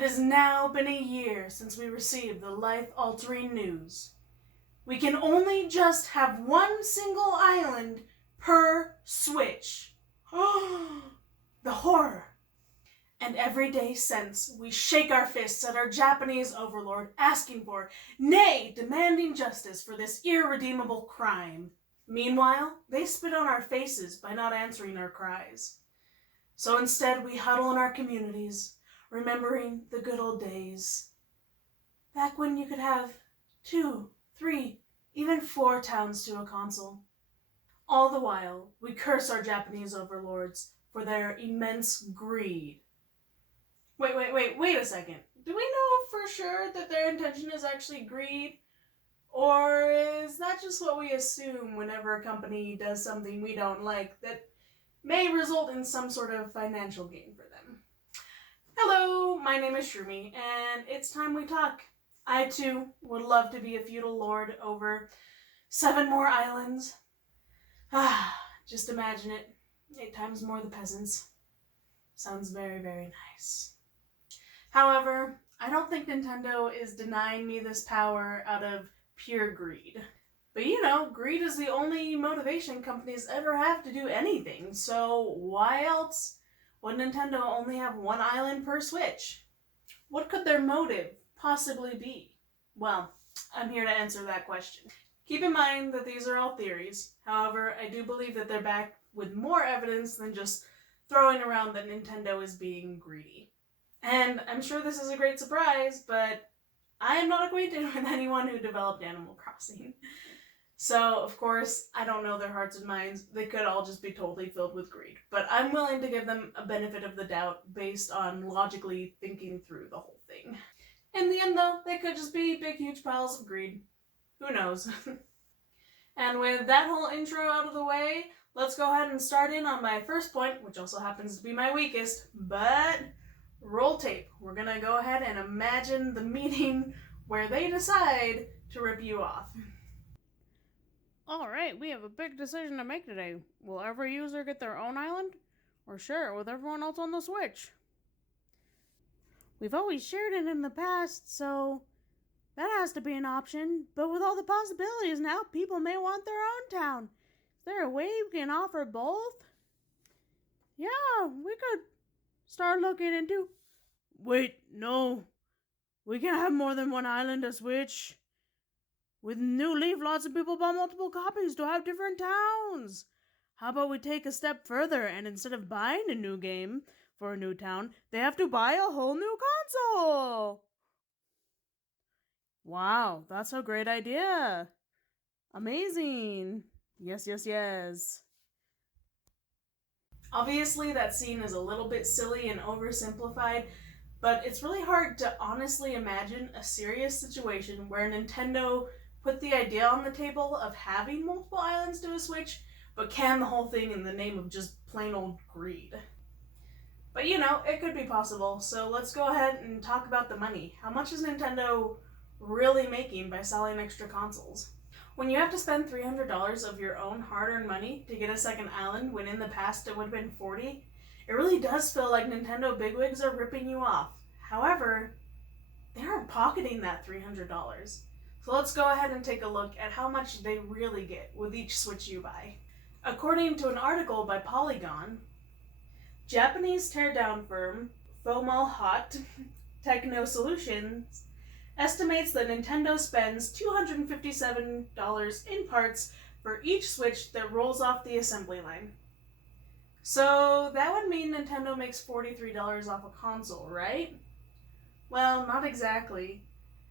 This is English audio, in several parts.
It has now been a year since we received the life-altering news. We can only just have one single island per Switch. The horror. And every day since, we shake our fists at our Japanese overlord, asking for, nay, demanding justice for this irredeemable crime. Meanwhile, they spit on our faces by not answering our cries. So instead, we huddle in our communities, remembering the good old days. Back when you could have 2, 3, even 4 towns to a console. All the while, we curse our Japanese overlords for their immense greed. Wait a second. Do we know for sure that their intention is actually greed? Or is that just what we assume whenever a company does something we don't like that may result in some sort of financial gain for them? Hello, my name is Shroomy, and it's time we talk. I, too, would love to be a feudal lord over 7 more islands. Just imagine it. 8 times more the peasants. Sounds very, very nice. However, I don't think Nintendo is denying me this power out of pure greed. But you know, greed is the only motivation companies ever have to do anything, so why else would Nintendo only have 1 island per Switch? What could their motive possibly be? Well, I'm here to answer that question. Keep in mind that these are all theories. However, I do believe that they're backed with more evidence than just throwing around that Nintendo is being greedy. And I'm sure this is a great surprise, but I am not acquainted with anyone who developed Animal Crossing. So, of course, I don't know their hearts and minds. They could all just be totally filled with greed. But I'm willing to give them a benefit of the doubt based on logically thinking through the whole thing. In the end, though, they could just be big, huge piles of greed. Who knows? And with that whole intro out of the way, let's go ahead and start in on my first point, which also happens to be my weakest, but roll tape. We're gonna go ahead and imagine the meeting where they decide to rip you off. Alright, we have a big decision to make today. Will every user get their own island? Or share it with everyone else on the Switch? We've always shared it in the past, so that has to be an option. But with all the possibilities now, people may want their own town. Is there a way we can offer both? Yeah, we could start looking into... Wait, no. We can't have more than 1 island to Switch. With New Leaf, lots of people bought multiple copies to have different towns. How about we take a step further and instead of buying a new game for a new town, they have to buy a whole new console? Wow, that's a great idea. Amazing. Yes. Obviously, that scene is a little bit silly and oversimplified, but it's really hard to honestly imagine a serious situation where Nintendo put the idea on the table of having multiple islands to a Switch, but canned the whole thing in the name of just plain old greed. But you know, it could be possible, so let's go ahead and talk about the money. How much is Nintendo really making by selling extra consoles? When you have to spend $300 of your own hard-earned money to get a second island when in the past it would have been $40, it really does feel like Nintendo bigwigs are ripping you off. However, they aren't pocketing that $300. So let's go ahead and take a look at how much they really get with each Switch you buy. According to an article by Polygon, Japanese teardown firm Fomal Hot Techno Solutions estimates that Nintendo spends $257 in parts for each Switch that rolls off the assembly line. So that would mean Nintendo makes $43 off a console, right? Well, not exactly.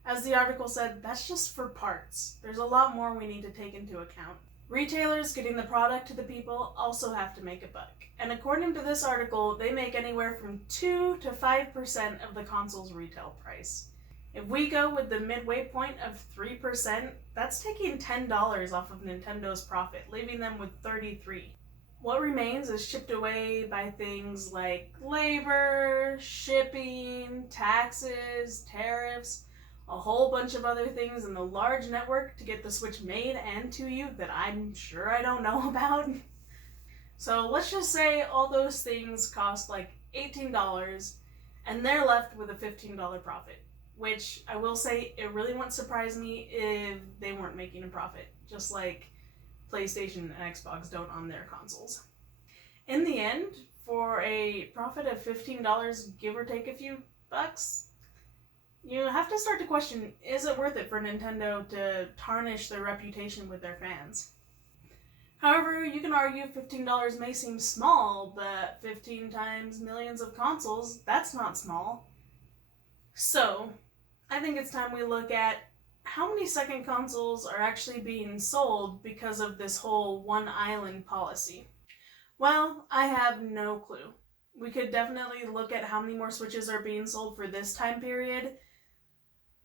As the article said, that's just for parts. There's a lot more we need to take into account. Retailers getting the product to the people also have to make a buck. And according to this article, they make anywhere from 2 to 5% of the console's retail price. If we go with the midway point of 3%, that's taking $10 off of Nintendo's profit, leaving them with $33. What remains is shipped away by things like labor, shipping, taxes, tariffs, a whole bunch of other things in the large network to get the Switch made and to you that I'm sure I don't know about. So let's just say all those things cost like $18, and they're left with a $15 profit, which I will say it really wouldn't surprise me if they weren't making a profit, just like PlayStation and Xbox don't on their consoles. In the end, for a profit of $15, give or take a few bucks, you have to start to question, is it worth it for Nintendo to tarnish their reputation with their fans? However, you can argue $15 may seem small, but 15 times millions of consoles, that's not small. So, I think it's time we look at how many second consoles are actually being sold because of this whole one island policy. Well, I have no clue. We could definitely look at how many more Switches are being sold for this time period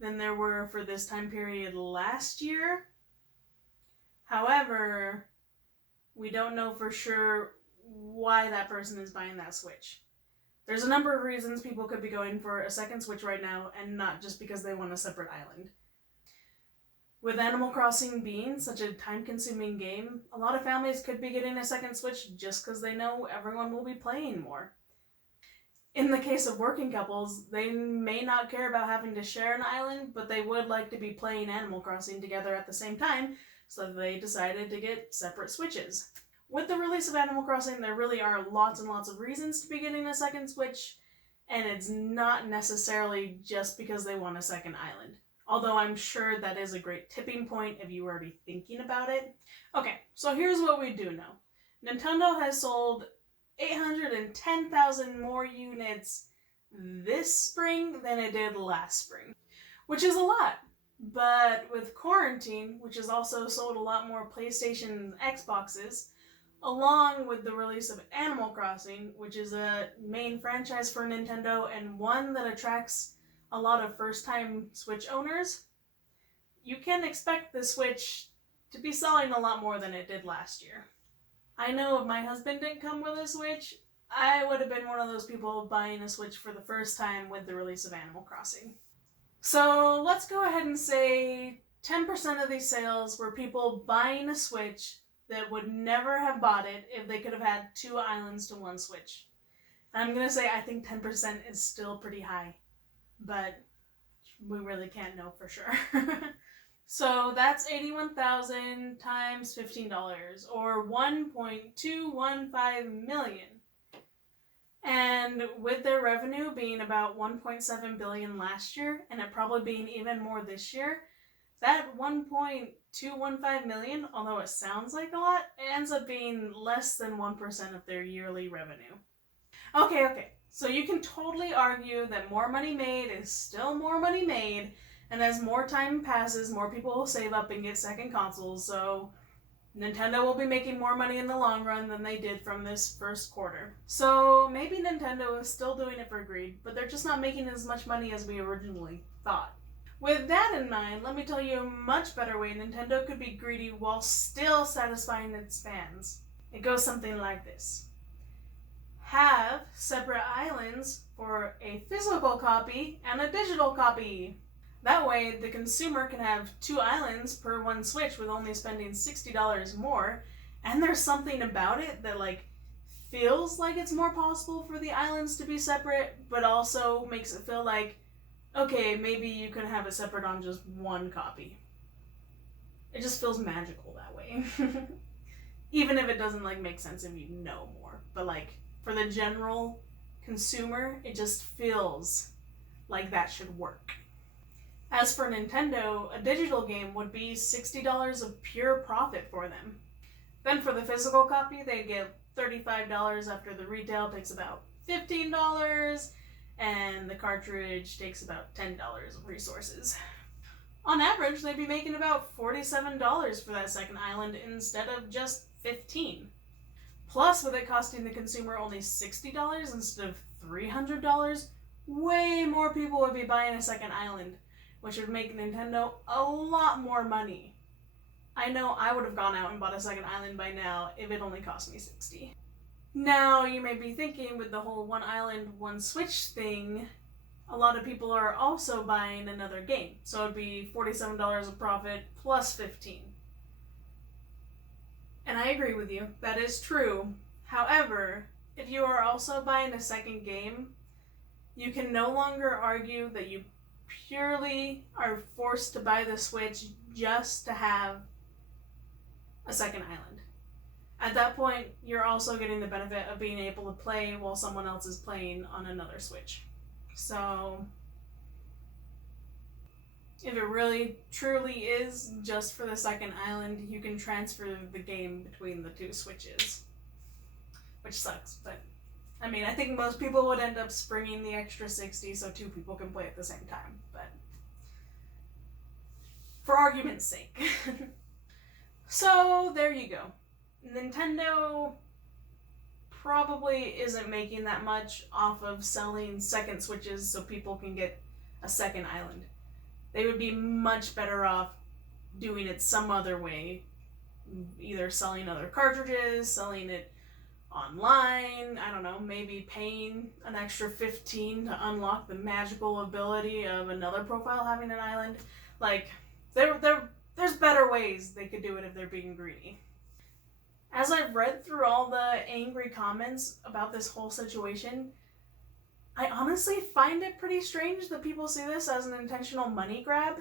than there were for this time period last year. However, we don't know for sure why that person is buying that Switch. There's a number of reasons people could be going for a second Switch right now, and not just because they want a separate island. With Animal Crossing being such a time-consuming game, a lot of families could be getting a second Switch just because they know everyone will be playing more. In the case of working couples, they may not care about having to share an island, but they would like to be playing Animal Crossing together at the same time, so they decided to get separate Switches. With the release of Animal Crossing, there really are lots and lots of reasons to be getting a second Switch, and it's not necessarily just because they want a second island. Although I'm sure that is a great tipping point if you were already thinking about it. Okay, so here's what we do know. Nintendo has sold 810,000 more units this spring than it did last spring, which is a lot. But with quarantine, which has also sold a lot more PlayStation and Xboxes, along with the release of Animal Crossing, which is a main franchise for Nintendo and one that attracts a lot of first-time Switch owners, you can expect the Switch to be selling a lot more than it did last year. I know if my husband didn't come with a Switch, I would have been one of those people buying a Switch for the first time with the release of Animal Crossing. So let's go ahead and say 10% of these sales were people buying a Switch that would never have bought it if they could have had 2 islands to 1 Switch. And I'm going to say I think 10% is still pretty high, but we really can't know for sure. So that's 81,000 times $15, or 1.215 million. And with their revenue being about 1.7 billion last year, and it probably being even more this year, that 1.215 million, although it sounds like a lot, it ends up being less than 1% of their yearly revenue. Okay, so you can totally argue that more money made is still more money made, and as more time passes, more people will save up and get second consoles, so Nintendo will be making more money in the long run than they did from this first quarter. So maybe Nintendo is still doing it for greed, but they're just not making as much money as we originally thought. With that in mind, let me tell you a much better way Nintendo could be greedy while still satisfying its fans. It goes something like this. Have separate islands for a physical copy and a digital copy. That way, the consumer can have 2 islands per 1 Switch with only spending $60 more, and there's something about it that feels like it's more possible for the islands to be separate, but also makes it feel like, okay, maybe you can have it separate on just 1 copy. It just feels magical that way. Even if it doesn't make sense if you know more. But for the general consumer, it just feels like that should work. As for Nintendo, a digital game would be $60 of pure profit for them. Then for the physical copy, they get $35 after the retail takes about $15, and the cartridge takes about $10 of resources. On average, they'd be making about $47 for that second island instead of just $15. Plus, with it costing the consumer only $60 instead of $300, way more people would be buying a second island, which would make Nintendo a lot more money. I know I would have gone out and bought a second island by now if it only cost me $60. Now, you may be thinking with the whole 1 island, 1 Switch thing, a lot of people are also buying another game. So it'd be $47 of profit plus $15. And I agree with you, that is true. However, if you are also buying a second game, You can no longer argue that you purely are forced to buy the Switch just to have a second island. At that point, you're also getting the benefit of being able to play while someone else is playing on another Switch. So, if it really truly is just for the second island, you can transfer the game between the two Switches. Which sucks, but I mean, I think most people would end up springing the extra 60 so two people can play at the same time, but for argument's sake. So, there you go. Nintendo probably isn't making that much off of selling second Switches so people can get a second island. They would be much better off doing it some other way, either selling other cartridges, selling it online, I don't know, maybe paying an extra $15 to unlock the magical ability of another profile having an island. Like, there's better ways they could do it if they're being greedy. As I've read through all the angry comments about this whole situation, I honestly find it pretty strange that people see this as an intentional money grab.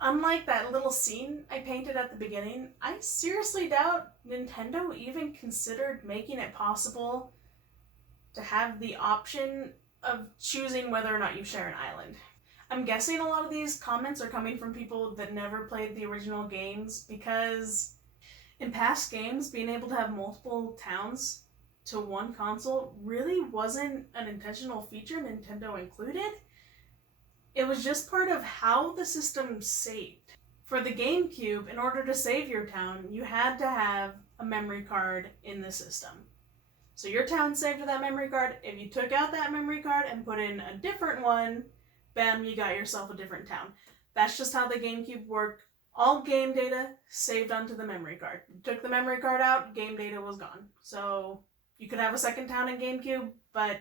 Unlike that little scene I painted at the beginning, I seriously doubt Nintendo even considered making it possible to have the option of choosing whether or not you share an island. I'm guessing a lot of these comments are coming from people that never played the original games, because in past games, being able to have multiple towns to one console really wasn't an intentional feature Nintendo included. It was just part of how the system saved. For the GameCube, in order to save your town, you had to have a memory card in the system. So your town saved to that memory card. If you took out that memory card and put in a different one, bam, you got yourself a different town. That's just how the GameCube worked. All game data saved onto the memory card. You took the memory card out, game data was gone. So you could have a second town in GameCube, but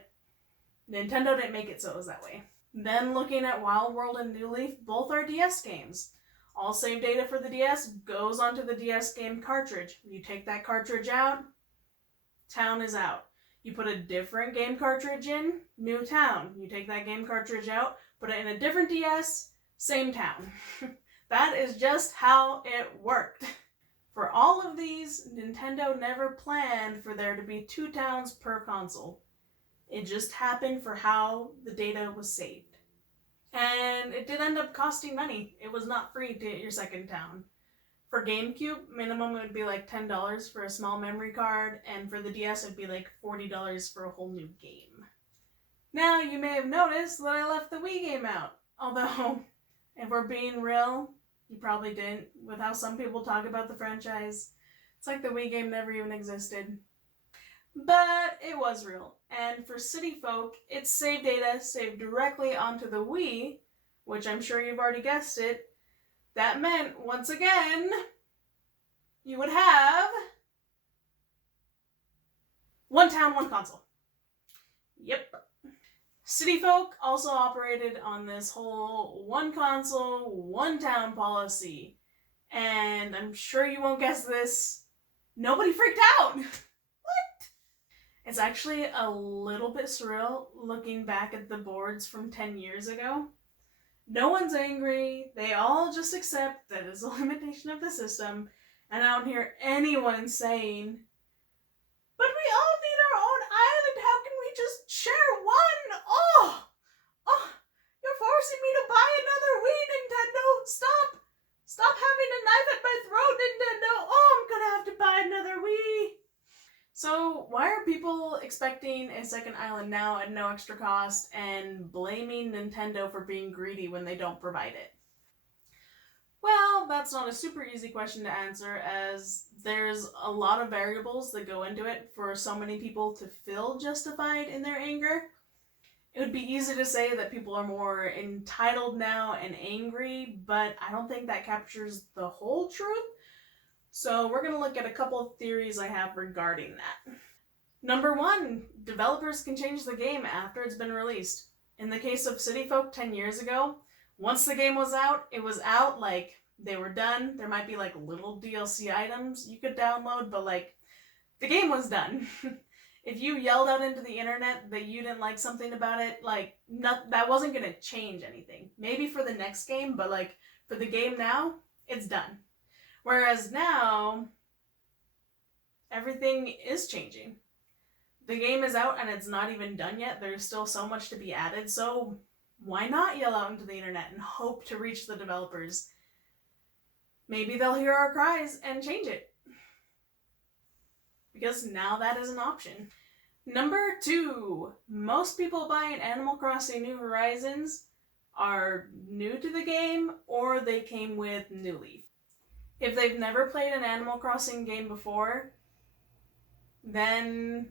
Nintendo didn't make it so it was that way. Then looking at Wild World and New Leaf, both are DS games. All save data for the DS goes onto the DS game cartridge. You take that cartridge out, town is out. You put a different game cartridge in, new town. You take that game cartridge out, put it in a different DS, same town. That is just how it worked. For all of these, Nintendo never planned for there to be 2 towns per console. It just happened for how the data was saved. And it did end up costing money. It was not free to get your second town. For GameCube, minimum would be like $10 for a small memory card, and for the DS it'd be like $40 for a whole new game. Now, you may have noticed that I left the Wii game out. Although, if we're being real, you probably didn't. With how some people talk about the franchise, it's like the Wii game never even existed. But it was real. And for City Folk, its save data saved directly onto the Wii, which I'm sure you've already guessed it. That meant, once again, you would have 1 town, 1 console. Yep. City Folk also operated on this whole 1 console, 1 town policy. And I'm sure you won't guess this, nobody freaked out! What? It's actually a little bit surreal looking back at the boards from 10 years ago. No one's angry, they all just accept that it's a limitation of the system, and I don't hear anyone saying, "But we all need our own island, how can we just share one? Oh, you're forcing me to buy another Wii, Nintendo! Stop having a knife at my throat, Nintendo! Oh, I'm gonna have to buy another Wii!" So, why are people expecting a second island now at no extra cost and blaming Nintendo for being greedy when they don't provide it? Well, that's not a super easy question to answer, as there's a lot of variables that go into it for so many people to feel justified in their anger. It would be easy to say that people are more entitled now and angry, but I don't think that captures the whole truth. So we're going to look at a couple of theories I have regarding that. Number 1, developers can change the game after it's been released. In the case of City Folk 10 years ago, once the game was out, it was out, like, they were done. There might be, like, little DLC items you could download, but, like, the game was done. if you yelled out into the internet that you didn't like something about it, like, that wasn't going to change anything. Maybe for the next game, but like for the game now, it's done. Whereas now, everything is changing. The game is out and it's not even done yet. There's still so much to be added, so why not yell out into the internet and hope to reach the developers? Maybe they'll hear our cries and change it. Because now that is an option. Number 2, most people buying Animal Crossing New Horizons are new to the game or they came with New Leaf. If they've never played an Animal Crossing game before, then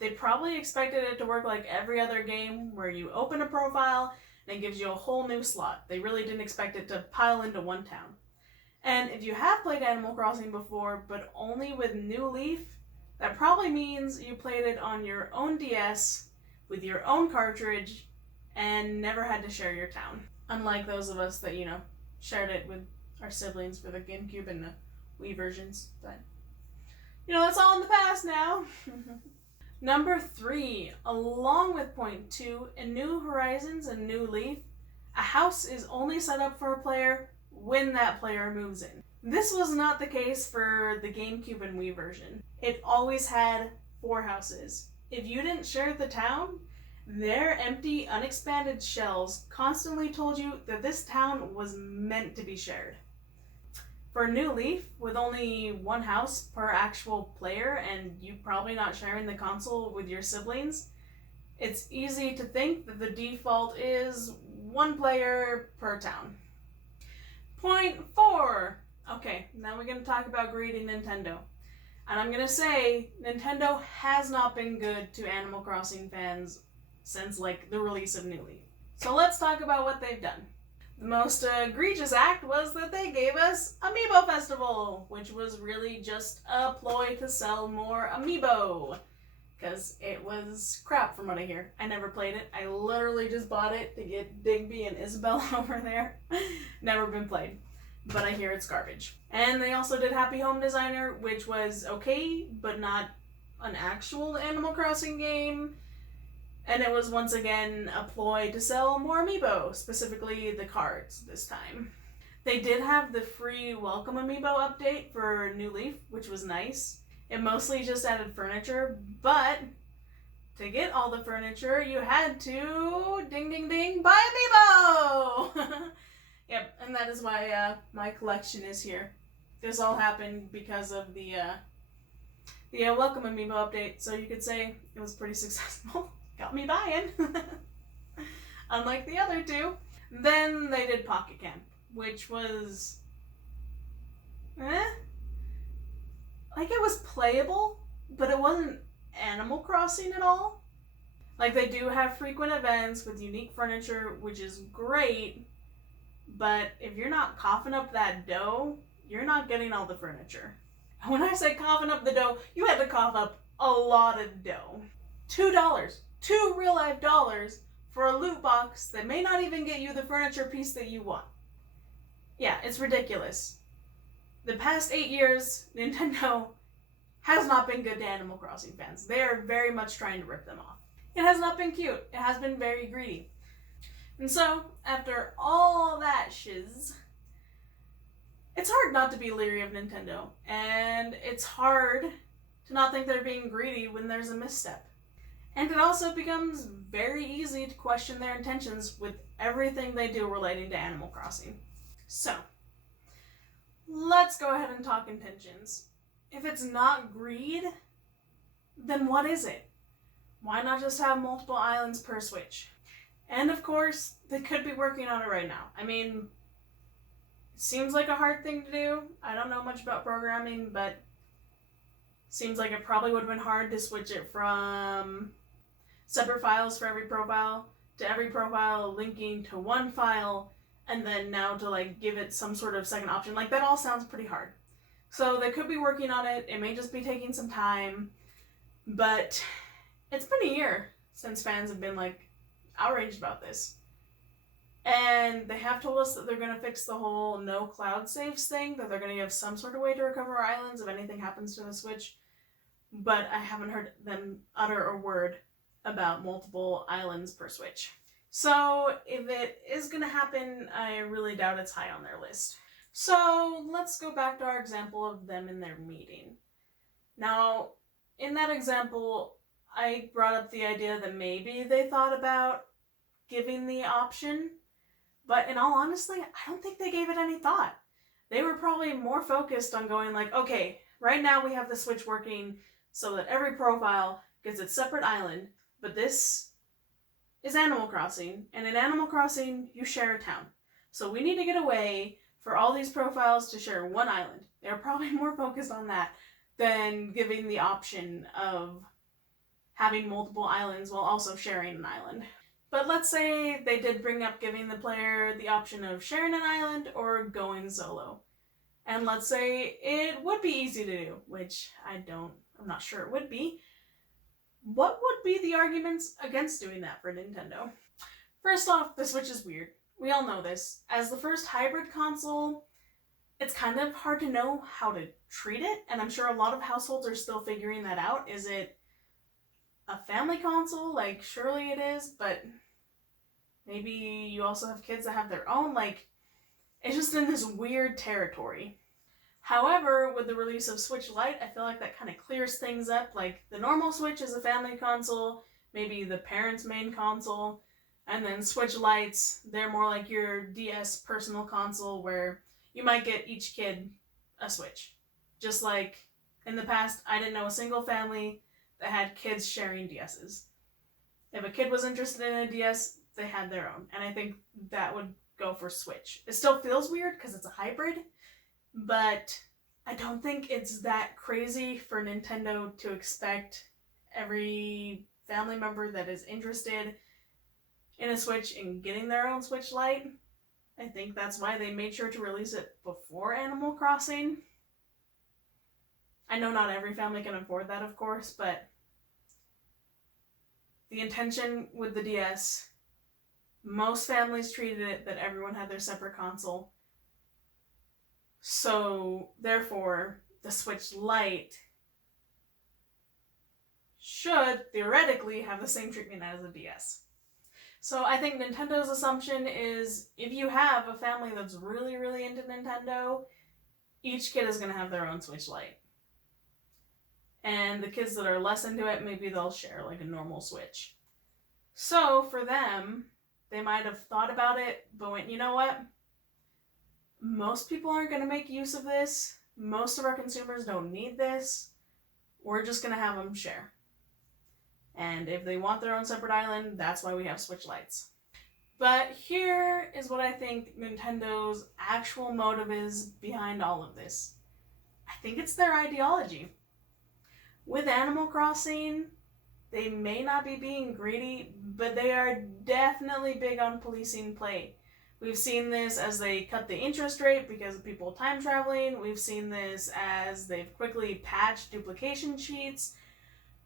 they probably expected it to work like every other game where you open a profile and it gives you a whole new slot. They really didn't expect it to pile into one town. And if you have played Animal Crossing before, but only with New Leaf, that probably means you played it on your own DS with your own cartridge and never had to share your town. Unlike those of us that, shared it with our siblings for the GameCube and the Wii versions. But, that's all in the past now. Number 3, along with point 2, in New Horizons and New Leaf, a house is only set up for a player when that player moves in. This was not the case for the GameCube and Wii version. It always had 4 houses. If you didn't share the town, their empty, unexpanded shells constantly told you that this town was meant to be shared. For New Leaf, with only 1 house per actual player and you probably not sharing the console with your siblings, it's easy to think that the default is 1 player per town. Point 4. Okay, now we're going to talk about greedy Nintendo. And I'm going to say, Nintendo has not been good to Animal Crossing fans since, the release of New Leaf. So let's talk about what they've done. The most egregious act was that they gave us Amiibo Festival, which was really just a ploy to sell more Amiibo. Because it was crap from what I hear. I never played it. I literally just bought it to get Digby and Isabel over there. Never been played. But I hear it's garbage. And they also did Happy Home Designer, which was okay, but not an actual Animal Crossing game. And it was once again a ploy to sell more Amiibo, specifically the cards this time. They did have the free Welcome Amiibo update for New Leaf, which was nice. It mostly just added furniture, but to get all the furniture, you had to, ding ding ding, buy Amiibo! Yep, and that is why my collection is here. This all happened because of the Welcome Amiibo update, so you could say it was pretty successful. Got me buying. Unlike the other 2. Then they did Pocket Camp, which was... it was playable, but it wasn't Animal Crossing at all. They do have frequent events with unique furniture, which is great, but if you're not coughing up that dough, you're not getting all the furniture. And when I say coughing up the dough, you had to cough up a lot of dough. $2. 2 real life dollars for a loot box that may not even get you the furniture piece that you want. Yeah, it's ridiculous. The past 8 years, Nintendo has not been good to Animal Crossing fans. They are very much trying to rip them off. It has not been cute. It has been very greedy. And so, after all that shiz, it's hard not to be leery of Nintendo. And it's hard to not think they're being greedy when there's a misstep. And it also becomes very easy to question their intentions with everything they do relating to Animal Crossing. So, let's go ahead and talk intentions. If it's not greed, then what is it? Why not just have multiple islands per Switch? And of course, they could be working on it right now. I mean, it seems like a hard thing to do. I don't know much about programming, but seems like it probably would have been hard to switch it from separate files for every profile to every profile linking to one file, and then now to give it some sort of second option. That all sounds pretty hard. So they could be working on it. It may just be taking some time, but it's been a year since fans have been outraged about this. And they have told us that they're going to fix the whole no cloud saves thing, that they're going to have some sort of way to recover our islands if anything happens to the Switch. but I haven't heard them utter a word about multiple islands per Switch. So if it is going to happen, I really doubt it's high on their list. So let's go back to our example of them in their meeting. Now, in that example, I brought up the idea that maybe they thought about giving the option, but in all honesty, I don't think they gave it any thought. They were probably more focused on going like, okay, right now we have the Switch working so that every profile gets its separate island, but this is Animal Crossing, and in Animal Crossing, you share a town. So we need to get a way for all these profiles to share one island. They're probably more focused on that than giving the option of having multiple islands while also sharing an island. But let's say they did bring up giving the player the option of sharing an island or going solo. And let's say it would be easy to do, which I'm not sure it would be. What would be the arguments against doing that for Nintendo? First off, the Switch is weird. We all know this. As the first hybrid console, it's kind of hard to know how to treat it, and I'm sure a lot of households are still figuring that out. Is it a family console? Like, surely it is, but maybe you also have kids that have their own. Like, it's just in this weird territory. However, with the release of Switch Lite, I feel like that kind of clears things up. Like, the normal Switch is a family console, maybe the parent's main console, and then Switch Lites, they're more like your DS personal console where you might get each kid a Switch. Just like in the past, I didn't know a single family that had kids sharing DSs. If a kid was interested in a DS, they had their own. And I think that would go for Switch. It still feels weird because it's a hybrid, but I don't think it's that crazy for Nintendo to expect every family member that is interested in a Switch and getting their own Switch Lite. I think that's why they made sure to release it before Animal Crossing. I know not every family can afford that, of course, but the intention with the DS, most families treated it that everyone had their separate console. So, therefore, the Switch Lite should theoretically have the same treatment as the DS. So I think Nintendo's assumption is if you have a family that's really, really into Nintendo, each kid is going to have their own Switch Lite. And the kids that are less into it, maybe they'll share like a normal Switch. So for them, they might have thought about it, but went, you know what? Most people aren't going to make use of this. Most of our consumers don't need this. We're just going to have them share. And if they want their own separate island, that's why we have Switch Lites. But here is what I think Nintendo's actual motive is behind all of this. I think it's their ideology. With Animal Crossing, they may not be being greedy, but they are definitely big on policing play. We've seen this as they cut the interest rate because of people time traveling. We've seen this as they've quickly patched duplication cheats.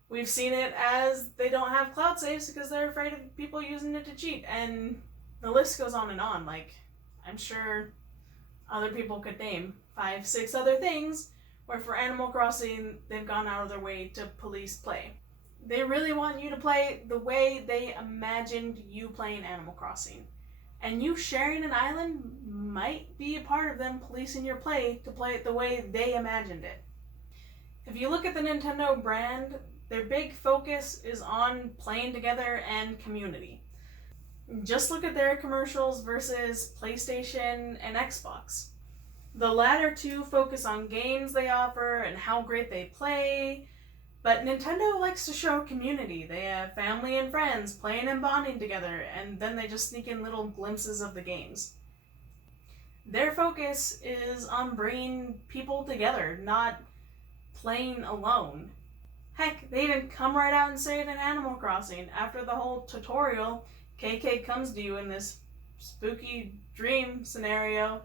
We've seen it as they don't have cloud saves because they're afraid of people using it to cheat. And the list goes on and on. Like, I'm sure other people could name 5, 6 other things where for Animal Crossing, they've gone out of their way to police play. They really want you to play the way they imagined you playing Animal Crossing. And you sharing an island might be a part of them policing your play to play it the way they imagined it. If you look at the Nintendo brand, their big focus is on playing together and community. Just look at their commercials versus PlayStation and Xbox. The latter two focus on games they offer and how great they play, but Nintendo likes to show community. They have family and friends playing and bonding together, and then they just sneak in little glimpses of the games. Their focus is on bringing people together, not playing alone. Heck, they even come right out and say it in Animal Crossing. After the whole tutorial, KK comes to you in this spooky dream scenario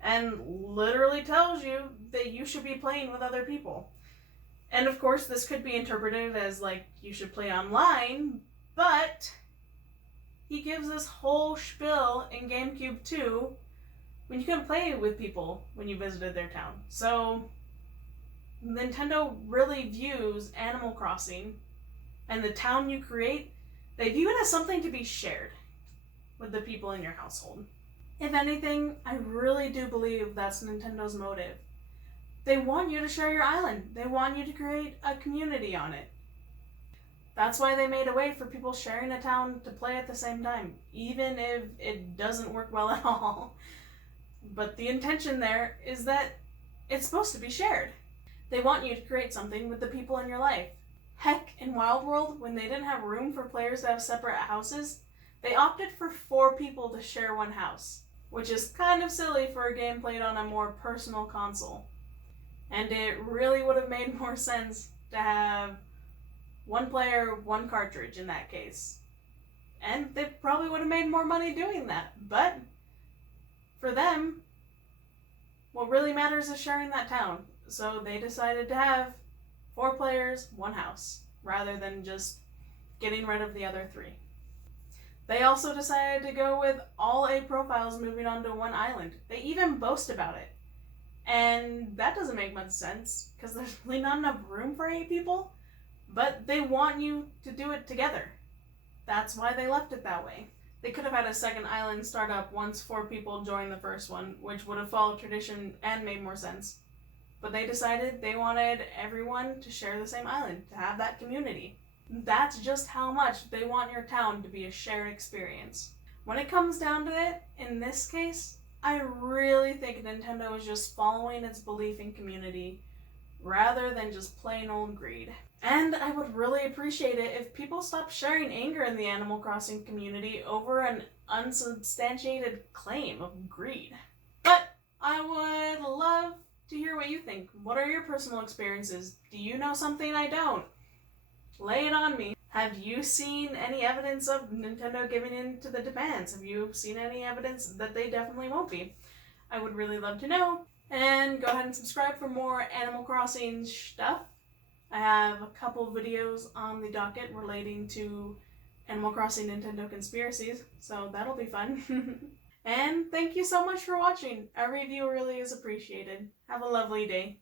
and literally tells you that you should be playing with other people. And of course, this could be interpreted as like you should play online, but he gives this whole spiel in GameCube 2 when you couldn't play with people when you visited their town. So Nintendo really views Animal Crossing and the town you create, they view it as something to be shared with the people in your household. If anything, I really do believe that's Nintendo's motive. They want you to share your island. They want you to create a community on it. That's why they made a way for people sharing a town to play at the same time, even if it doesn't work well at all. But the intention there is that it's supposed to be shared. They want you to create something with the people in your life. Heck, in Wild World, when they didn't have room for players to have separate houses, they opted for 4 people to share one house, which is kind of silly for a game played on a more personal console. And it really would have made more sense to have 1 player, 1 cartridge in that case. And they probably would have made more money doing that. But for them, what really matters is sharing that town. So they decided to have 4 players, 1 house, rather than just getting rid of the other 3. They also decided to go with all 8 profiles moving onto 1 island. They even boast about it. And that doesn't make much sense, because there's really not enough room for 8 people. But they want you to do it together. That's why they left it that way. They could have had a second island start up once 4 people joined the first one, which would have followed tradition and made more sense. But they decided they wanted everyone to share the same island, to have that community. That's just how much they want your town to be a shared experience. When it comes down to it, in this case, I really think Nintendo is just following its belief in community rather than just plain old greed. And I would really appreciate it if people stopped sharing anger in the Animal Crossing community over an unsubstantiated claim of greed. But I would love to hear what you think. What are your personal experiences? Do you know something I don't? Lay it on me. Have you seen any evidence of Nintendo giving in to the demands? Have you seen any evidence that they definitely won't be? I would really love to know. And go ahead and subscribe for more Animal Crossing stuff. I have a couple videos on the docket relating to Animal Crossing Nintendo conspiracies, so that'll be fun. And thank you so much for watching. Every view really is appreciated. Have a lovely day.